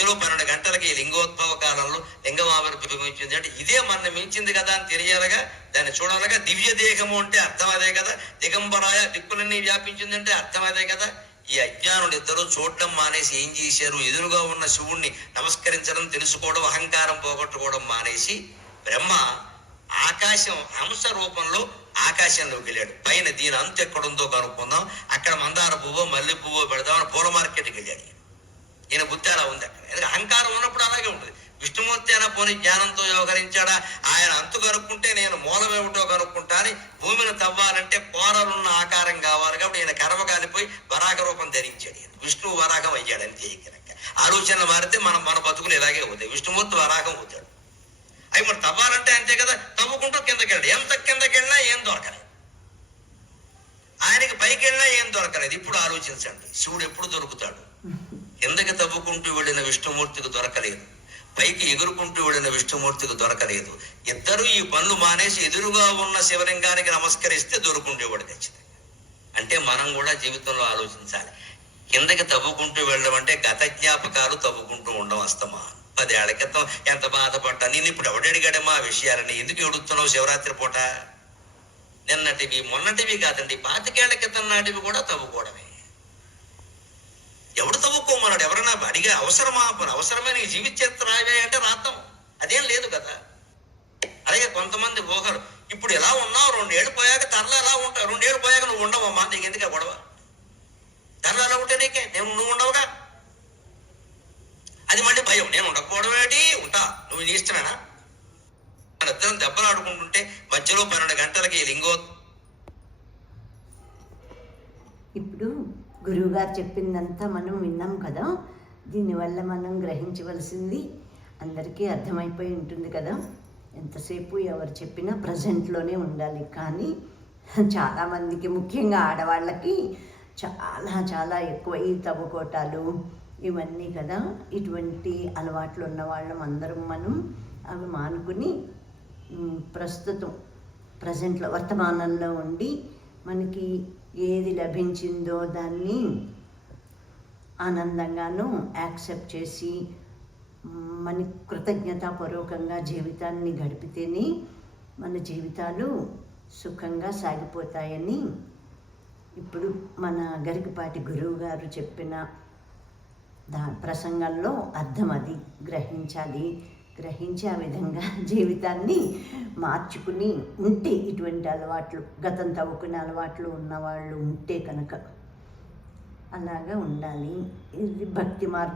మధ్యలో 12 గంటలకి లింగోద్భవ కాలంలో లింగం ఆవిర్భవించింది అంటే ఇదే మన మించింది కదా అని తెలియాలగా, దాన్ని చూడాలగా. దివ్య దేహము అంటే అర్థం అదే కదా. దిగంబరాయ దిక్కులన్నీ వ్యాపించిందంటే అర్థం అదే కదా. ఈ అజ్ఞానులు ఇద్దరు చూడడం మానేసి ఏం చేశారు? ఎదురుగా ఉన్న శివుణ్ణి నమస్కరించడం, తెలుసుకోవడం, అహంకారం పోగొట్టుకోవడం మానేసి బ్రహ్మ ఆకాశం హంస రూపంలో ఆకాశంలోకి వెళ్ళాడు. పైన దీని అంతు ఎక్కడుందో కనుక్కుందాం, అక్కడ మందార పువ్వు మల్లె పువ్వు పెడదామని పూల మార్కెట్కి వెళ్ళాడు. ఈయన బుద్ధి అలా ఉంది అక్కడ. ఎందుకంటే అహంకారం ఉన్నప్పుడు అలాగే ఉంటుంది. విష్ణుమూర్తి అయినా పోనీ జ్ఞానంతో వ్యవహరించాడా? ఆయన అంతు కనుక్కుంటే నేను మూలమేమిటో కనుక్కుంటా అని భూమిని తవ్వాలంటే కోరలున్న ఆకారం కావాలి కాబట్టి ఈయన కర్మ కాలిపోయి వరాహ రూపం ధరించాడు. ఈయన విష్ణువు వరాహం అయ్యాడు. అంతే. కనుక ఆలోచనలు మారితే మన బతుకులు ఇలాగే అవుతాయి. విష్ణుమూర్తి వరాహం అవుతాడు. అవి మరి తవ్వాలంటే అంతే కదా, తవ్వుకుంటూ కిందకి వెళ్ళాడు. ఎంత కిందకి వెళ్ళినా ఏం దొరకలేదు. ఆయనకి పైకి వెళ్ళినా ఏం దొరకలేదు. ఇప్పుడు ఆలోచించండి, శివుడు ఎప్పుడు దొరుకుతాడు? కిందకి తవ్వుకుంటూ వెళ్ళిన విష్ణుమూర్తికి దొరకలేదు, పైకి ఎగురుకుంటూ వెళ్ళిన విష్ణుమూర్తికి దొరకలేదు. ఇద్దరు ఈ పనులు మానేసి ఎదురుగా ఉన్న శివలింగానికి నమస్కరిస్తే దొరుకుండేవాడు ఖచ్చితంగా. అంటే మనం కూడా జీవితంలో ఆలోచించాలి. కిందకి తవ్వుకుంటూ వెళ్ళడం అంటే గత జ్ఞాపకాలు తవ్వుకుంటూ ఉండడం. అస్తమా 10 ఏళ్ల క్రితం ఎంత బాధపడ్డా, నేను ఇప్పుడు ఎవడడిగాడమ్మా ఆ విషయాలని? ఎందుకు ఎడుతున్నావు శివరాత్రి పూట? నిన్నటివి మొన్నటివి కాదండి, 25 ఏళ్ల క్రితం నాటివి కూడా తవ్వుకోవడమే. ఎవడు తవ్వుకోమన్నాడు? ఎవరైనా అడిగే అవసరమా? అవసరమైన జీవిత చరిత్ర రావే అంటే రాద్దాం, అదేం లేదు కదా. అలాగే కొంతమంది ఊహలు, ఇప్పుడు ఎలా ఉన్నావు 2 ఏళ్ళు పోయాక తరలో ఎలా ఉంటావు? 2 ఏళ్ళు పోయాక నువ్వు ఉండవమ్మా, నీకు ఎందుకు గొడవ? తరలో ఎలా ఉంటే నీకే, నువ్వు ఉండవుగా. అది మళ్ళీ భయం, నేను ఉండకపోవడం ఏంటి? ఉంటా, నువ్వు నీ ఇష్టమేనా? మన ఇద్దరం దెబ్బలు ఆడుకుంటుంటే మధ్యలో 12 గంటలకి లింగో. ఇప్పుడు గురువుగారు చెప్పిందంతా మనం విన్నాం కదా. దీనివల్ల మనం గ్రహించవలసింది అందరికీ అర్థమైపోయి ఉంటుంది కదా. ఎంతసేపు ఎవరు చెప్పినా ప్రజెంట్లోనే ఉండాలి. కానీ చాలామందికి, ముఖ్యంగా ఆడవాళ్ళకి చాలా చాలా ఎక్కువ ఈ తవ్వుకోటాలు ఇవన్నీ కదా. ఇటువంటి అలవాట్లు ఉన్న వాళ్ళం అందరం మనం అవి మానుకుని ప్రస్తుతం ప్రజెంట్లో వర్తమానంలో ఉండి మనకి ఏది లభించిందో దాన్ని ఆనందంగాను యాక్సెప్ట్ చేసి మన కృతజ్ఞతాపూర్వకంగా జీవితాన్ని గడిపితేనే మన జీవితాలు సుఖంగా సాగిపోతాయని ఇప్పుడు మన గరికపాటి గురువు గారు చెప్పిన ప్రసంగంలో అర్థం. అది గ్రహించాలి. గ్రహించి ఆ విధంగా జీవితాన్ని మార్చుకుని ఉంటే, ఇటువంటి అలవాట్లు గతం తవ్వుకునే అలవాట్లు ఉన్నవాళ్ళు ఉంటే కనుక అలాగా ఉండాలి. ఇది భక్తి మార్గం.